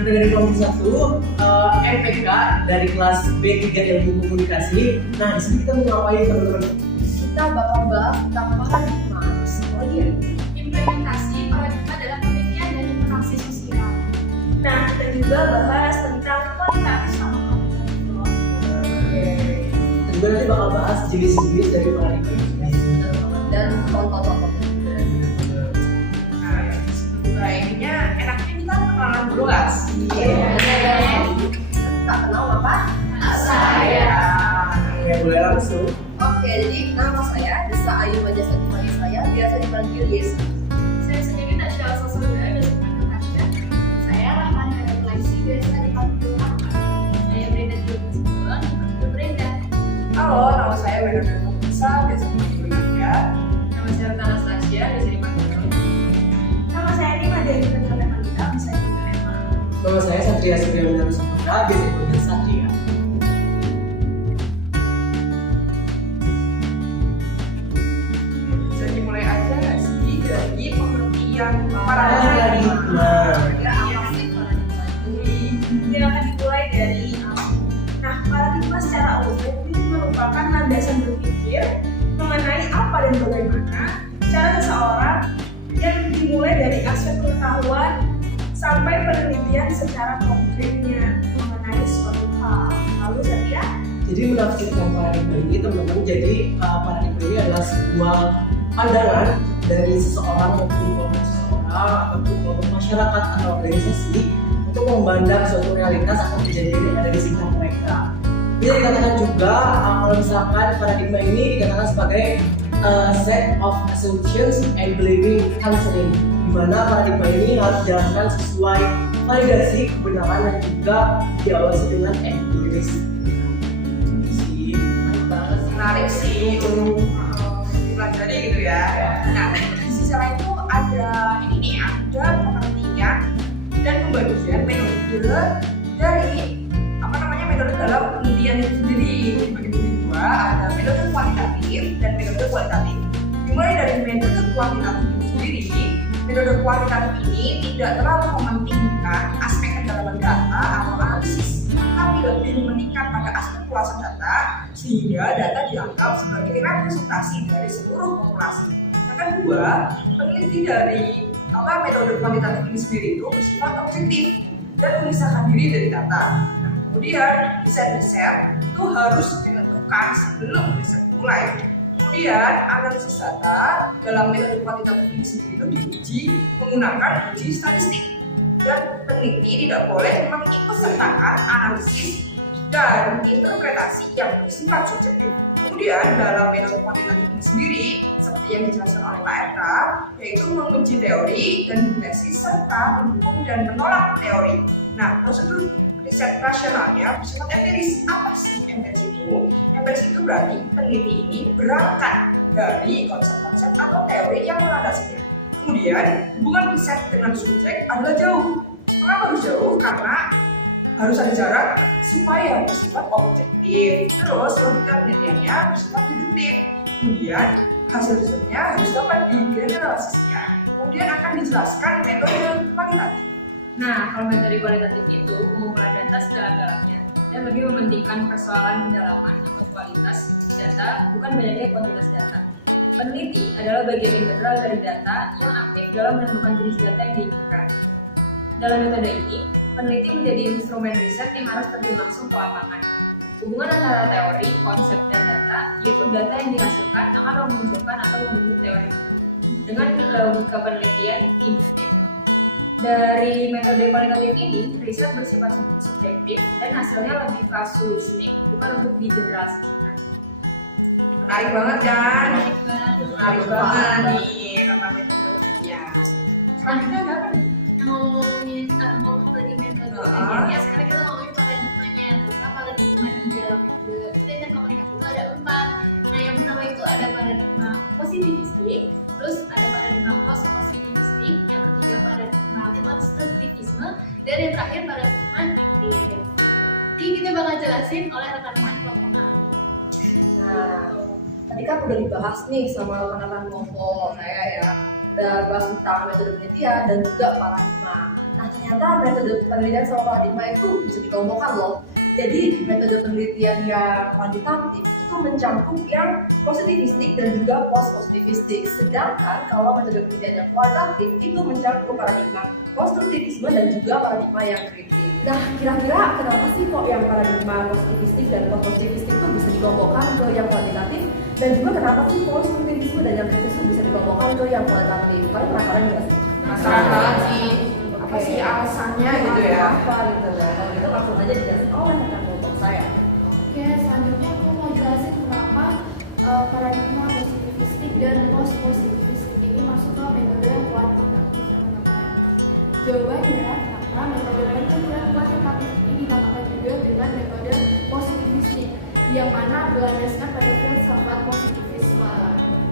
kita dari kelompok 1 MPK dari kelas B3 Ilmu Komunikasi. Nah, di sini kita mau ngapain teman-teman? Kita bakal bahas tentang paradigma psikologi, implementasi paradigma dalam penelitian dan interaksi sosial. nah kita juga bahas tentang kualitatif sama Kita juga nanti bakal bahas jenis-jenis dari paradigma dan contoh-contoh. Nah, intinya enaknya kita kenalan dulu nggak sih? Tak kenal apa? Saya. Ya, boleh langsung. Oke, jadi nama saya Desa Ayu Majasa Dimana saya biasa dipanggil Yesa. Saya sendiri Nasya Sosodra dan Natasha. Saya Rahman Herawalaisi, biasa dipanggil Rahman. Saya Brenda Tiongkok, dipanggil Brenda. Halo, nama saya Brenda Tiongkok, biasa dipanggil Nadia. Nama saya Anastasia, biasa dipanggil Ron. Nama saya Nima dari Teman Manita, bisa dipanggil Emma. Nama saya Satria Surya Winarus Saputra, biasa dipanggil Satria. Bisa dimulai aja nggak sih dari pengertian Paradigma. Ya, apa sih paradigma itu? Dia akan dimulai dari paradigma secara umum ini merupakan landasan berpikir mengenai apa dan bagaimana cara seseorang yang dimulai dari aspek pengetahuan sampai penelitian secara konkretnya mengenai suatu hal. Lalu Satya, Jadi menafsirkan paradigma ini teman-teman, jadi paradigma ini adalah sebuah pandangan dari seseorang maupun kelompok seseorang ataupun kelompok masyarakat atau organisasi untuk memandang suatu realitas atau kejadian yang ada di sekitar mereka. Bisa dikatakan juga kalau misalkan paradigma ini dikatakan sebagai set of assumptions and believing counseling, di mana paradigma ini harus dijalankan sesuai validasi kebenaran dan juga diawasi dengan empiris. menarik sih untuk dipelajari gitu ya. Nah, di sisi lain itu ada ini nih, ada pengertian dan pembagian metode dari metode dalam penelitian itu sendiri. Dibagi menjadi dua, ada metode kualitatif dan metode kualitatif. Dimulai dari metode kuantitatif itu sendiri, metode kualitatif ini tidak terlalu mementingkan aspek kedalaman data atau analisis, tapi lebih mementingkan pada aspek luasan data, sehingga data dianggap sebagai representasi dari seluruh populasi. Yang kedua, peneliti dari metode kuantitatif ini sendiri itu bersifat objektif dan memisahkan diri dari data. Nah, kemudian riset-riset itu harus ditentukan sebelum riset dimulai. Kemudian analisis data dalam metode kuantitatif ini sendiri itu diuji menggunakan uji statistik, dan peneliti tidak boleh mengikutsertakan analisis dan interpretasi yang bersifat subjektif. Kemudian dalam metode kuantitatif ini sendiri, seperti yang dijelaskan oleh Pak RK, yaitu menguji teori dan hipotesis serta mendukung dan menolak teori. Nah, prosedur riset rasionalnya bersifat empiris. Apa sih empiris itu? Empiris itu berarti peneliti ini berangkat dari konsep-konsep atau teori yang melandasinya. Kemudian hubungan riset dengan subjek adalah jauh. Mengapa harus jauh? Karena harus ada jarak supaya bersifat objektif. Terus logika penelitiannya bersifat deduktif. Kemudian hasil risetnya harus dapat digeneralisasikan. Kemudian akan dijelaskan metode kualitatif. Nah, kalau metode kualitatif itu pengumpulan data sedalam-dalamnya dan lebih mementingkan persoalan pendalaman atau kualitas data, bukan banyaknya kuantitas data. Peneliti adalah bagian integral dari data yang aktif dalam menentukan jenis data yang diinginkan. Dalam metode ini, peneliti menjadi instrumen riset yang harus terjun langsung ke lapangan. Hubungan antara teori, konsep, dan data, yaitu data yang dihasilkan akan memunculkan atau membentuk teori itu dengan logika penelitian induktif. Dari metode kualitatif ini, riset bersifat subjektif dan hasilnya lebih kasuistik, bukan untuk digeneralisasikan. Menarik banget kan? Menarik banget nih tentang metode penelitian. Selanjutnya ada apa nih? Ngomong tadi metode penelitian, sekarang kita ngomongin paradigmanya. Karena paradigma di dalam metode penelitian komunikasi itu ada 4. Nah, yang pertama itu ada paradigma positivistik, terus ada paradigma post-positivistik, yang ketiga paradigma konstruktivisme, dan yang terakhir paradigma empiris. Nanti kita bakal jelasin oleh rekan-rekan kelompok kami. nah tadi kan udah dibahas nih sama rekan-rekan kelompok saya ya, udah bahas tentang metode penelitian dan juga paradigma. Nah, ternyata metode penelitian soal paradigma itu bisa dikelompokkan loh. Jadi metode penelitian yang kuantitatif itu mencakup yang positivistik dan juga post positivistik. Sedangkan kalau metode penelitian yang kualitatif itu mencakup paradigma konstruktivisme dan juga paradigma yang kritik. Nah, kira-kira kenapa sih kok yang paradigma positivistik dan post positivistik itu bisa dikelompokkan ke yang kuantitatif, dan juga kenapa sih konstruktivisme dan yang kritis itu bisa dikelompokkan ke yang kualitatif? Kalian penasaran nggak sih? Penasaran sih. Apa sih alasannya gitu ya? Apa gitu loh. Kalau gitu langsung aja dijelasin oleh rekan kelompok saya. Oke, selanjutnya aku mau jelasin kenapa paradigma positivistik dan post positivistik ini masuk ke metode yang kuantitatif, teman-teman. Jawabannya karena metode penelitian kuantitatif ini dinamakan juga dengan metode positivistik, yang mana berlandaskan pada filsafat positivisme.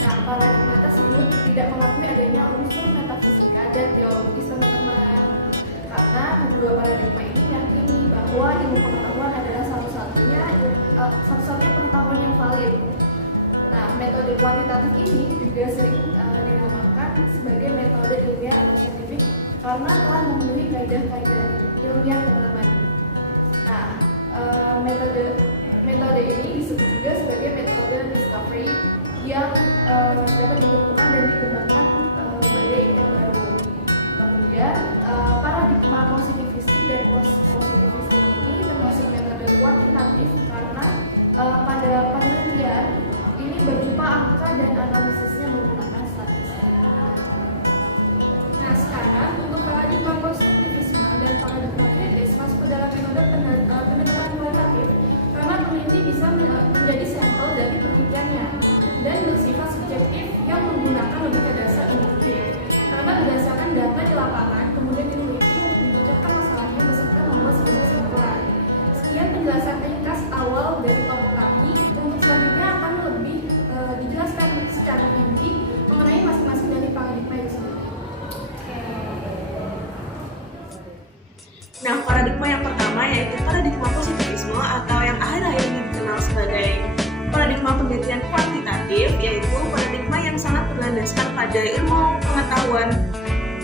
Nah, paradigma tersebut tidak mengakui adanya unsur metafisika dan teologis, teman-teman. Karena kedua paradigma ini meyakini bahwa ilmu pengetahuan adalah satu-satunya pengetahuan yang valid. Nah, metode kuantitatif ini juga sering dinamakan sebagai metode ilmiah atau saintifik karena telah memenuhi kaidah-kaidah ilmiah, teman-teman. Nah, metode ini disebut juga sebagai metode discovery yang dapat ditemukan dan dikembangkan sebagai ilmu baru. Kemudian paradigma positivistik dan post positivistik ini termasuk metode kuantitatif karena pada penelitian ini berupa angka dan analisisnya menggunakan statistik. Nah, sekarang untuk paradigma konstruktivisme dan paradigma kritis masuk ke dalam metode pendekatan kualitatif karena peneliti bisa menjadi sampel dari penelitiannya dan bersifat subjektif yang menggunakan logika dasar induktif karena berdasarkan data di lapangan kemudian diteliti untuk memecahkan masalahnya beserta membuat sebuah kesimpulan. Sekian penjelasan ringkas awal dari kelompok kami. Untuk selanjutnya akan lebih dijelaskan secara rinci mengenai masing-masing dari paradigma itu sendiri. Nah, paradigma yang pertama yaitu paradigma positivisme atau yang akhir-akhir ini dikenal sebagai paradigma penelitian kuantitatif, yaitu paradigma yang sangat berlandaskan pada ilmu pengetahuan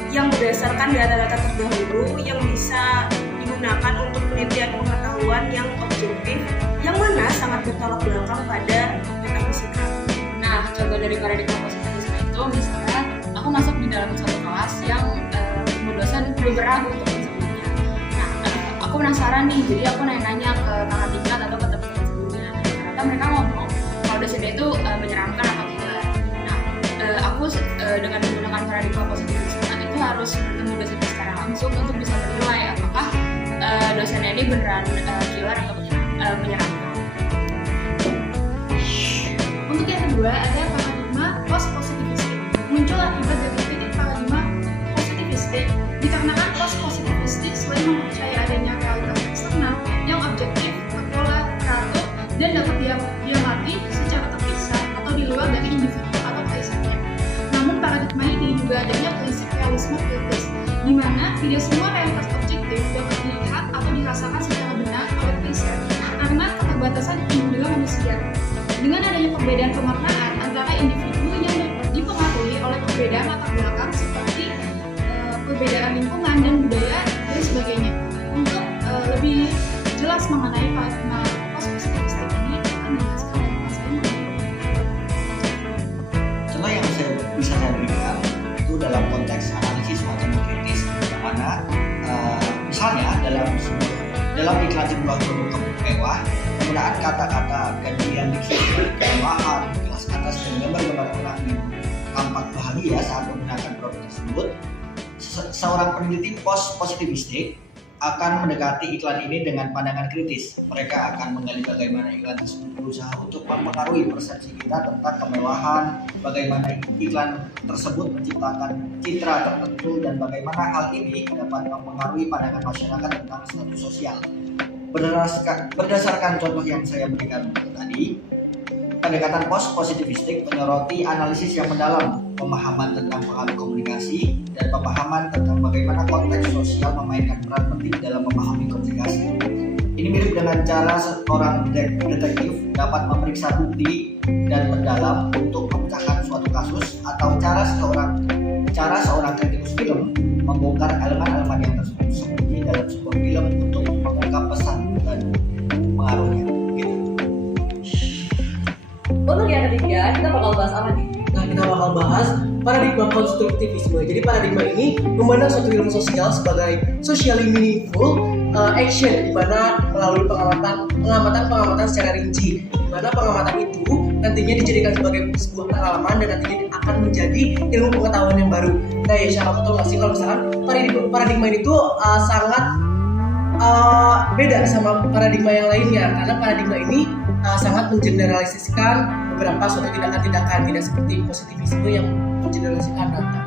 yang berdasarkan data-data terdahulu yang bisa digunakan untuk penelitian pengetahuan yang objektif, yang mana sangat bertolak belakang pada metafisika. Nah, contoh dari paradigma positivisme itu misalnya aku masuk di dalam suatu kelas yang semua dosen belum pernah aku temuin sebelumnya. Nah, aku penasaran nih, jadi aku nanya-nanya ke kakak tingkat atau ke teman-teman sebelumnya. Ternyata mereka ngomong kalau dosennya itu menyeramkan atau tidak. Nah, aku dengan menggunakan paradigma positivisme itu harus bertemu dosennya secara langsung untuk bisa menilai apakah dosennya ini beneran killer atau menyeramkan. Untuk yang kedua ada paradigma post positivistik. Muncul akibat dari titik paradigma positivistik dikarenakan post positivistik selain mempercayai adanya realitas eksternal yang objektif, terpolarisir dan dapat diamati secara terpisah atau di luar dari individu atau risetnya. Namun paradigma ini juga adanya prinsip realisme kritis, di mana tidak semua realitas objektif dapat dilihat atau dirasakan secara benar oleh riset karena keterbatasan individu manusia. Dengan adanya perbedaan pemaknaan antara individu yang dipengaruhi oleh perbedaan latar belakang seperti perbedaan lingkungan dan budaya dan sebagainya. Untuk lebih jelas mengenai paradigma post positivistik ini akan dijelaskan oleh Mas Ayu. Contoh yang bisa saya berikan itu dalam konteks analisis macam kritis, yang mana misalnya dalam iklan sebuah produk mewah, penggunaan kata-kata dan pilihan diksi kemewahan, kelas atas dan gambar-gambar orang yang tampak bahagia saat menggunakan produk tersebut, seorang peneliti post positivistik akan mendekati iklan ini dengan pandangan kritis. Mereka akan menggali bagaimana iklan tersebut berusaha untuk mempengaruhi persepsi kita tentang kemewahan, bagaimana iklan tersebut menciptakan citra tertentu, dan bagaimana hal ini dapat mempengaruhi pandangan masyarakat tentang status sosial. Berdasarkan contoh yang saya berikan tadi, pendekatan post positivistik menyoroti analisis yang mendalam, pemahaman tentang pengaruh komunikasi, dan pemahaman tentang bagaimana konteks sosial memainkan peran penting dalam memahami komunikasi. Ini mirip dengan cara seorang detektif dapat memeriksa bukti dan mendalam untuk memecahkan suatu kasus, atau cara seorang kritikus film membongkar elemen-elemen yang tersembunyi dalam sebuah film untuk mengungkap pesan dan pengaruhnya. Gitu. Untuk yang ketiga, kita bakal bahas apa nih? Nah, kita bakal bahas paradigma konstruktivisme. Jadi paradigma ini memandang suatu ilmu sosial sebagai socially meaningful action, di mana melalui pengamatan secara rinci, di mana pengamatan itu nantinya dijadikan sebagai sebuah pengalaman dan nantinya akan menjadi ilmu pengetahuan yang baru. Nah, ya Syah, kamu tahu nggak sih kalau misalkan paradigma ini tuh sangat beda sama paradigma yang lainnya, karena paradigma ini sangat mengeneralisasikan beberapa suatu tindakan-tindakan, tidak seperti positivisme yang mengeneralisasikan data.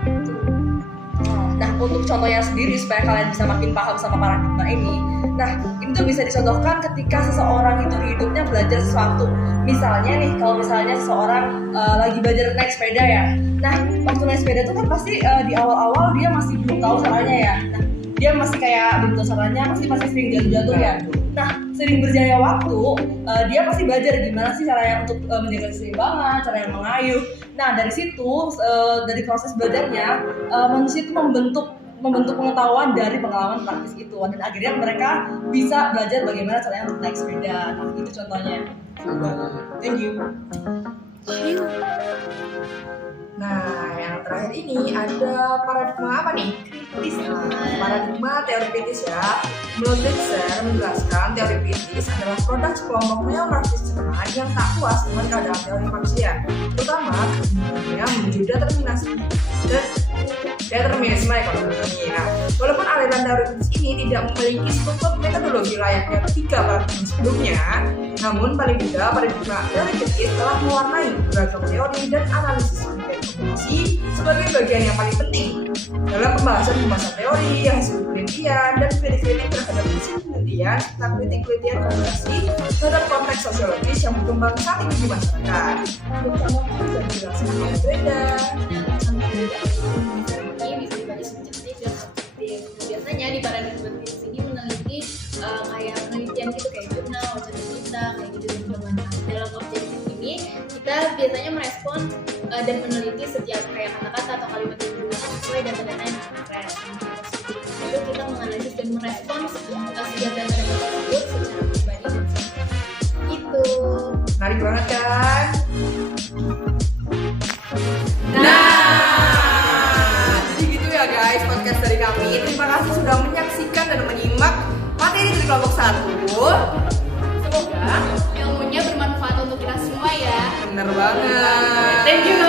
Nah, untuk contohnya sendiri supaya kalian bisa makin paham sama paradigma ini. Nah, ini tuh bisa dicontohkan ketika seseorang itu di hidupnya belajar sesuatu. Misalnya nih, kalau misalnya seseorang lagi belajar naik sepeda ya. Nah, waktu naik sepeda tuh kan pasti di awal-awal dia masih belum tahu caranya ya. Nah, dia masih kayak belum tahu caranya, masih sering jatuh-jatuh ya. Nah, sering berjalannya waktu, dia pasti belajar gimana sih caranya untuk menjaga keseimbangan, cara yang mengayuh. Nah, dari situ, dari proses belajarnya, manusia itu membentuk pengetahuan dari pengalaman praktis itu, dan akhirnya mereka bisa belajar bagaimana caranya untuk naik sepeda. Nah, itu contohnya. Thank you. Nah, yang terakhir ini ada paradigma apa nih? Kritis. Nah, paradigma teori kritis ya. Menurut Ritzler menjelaskan teori kritis adalah produk sekelompok neomarxis Jerman yang tak puas dengan keadaan teori Marxian, terutama keinginannya menuju determinisme ekonomi. Nah, walaupun aliran teori kritis ini tidak memiliki struktur metodologi layaknya ketiga paradigma sebelumnya, namun paling tidak paradigma teori kritis telah mewarnai beragam teori dan analisis komunikasi sebagai bagian yang paling penting dalam pembahasan teori, hasil penelitian, dan kritik terhadap hasil penelitian serta kritik-kritikan komunikasi terhadap konteks sosiologis yang berkembang saat ini di masyarakat. Untuk contohnya bisa dijelaskan oleh Brenda. Ini bisa dibagi subjektif dan objektif. Biasanya di paradigma kritis ini meneliti kayak penelitian gitu, kayak jurnal, wacana berita, kayak gitu. Dalam objektif ini kita biasanya merespon dan meneliti setiap kayak kata-kata atau kalimat yang digunakan sesuai data-data yang terkait. Lalu kita menganalisis dan merespon setiap data-data tersebut secara pribadi dan itu. Menarik banget kan? Jadi gitu ya guys podcast dari kami. Terima kasih sudah menyaksikan dan menyimak materi dari kelompok 1. Semoga ilmunya bermanfaat untuk kita semua ya. Bener banget. Thank you.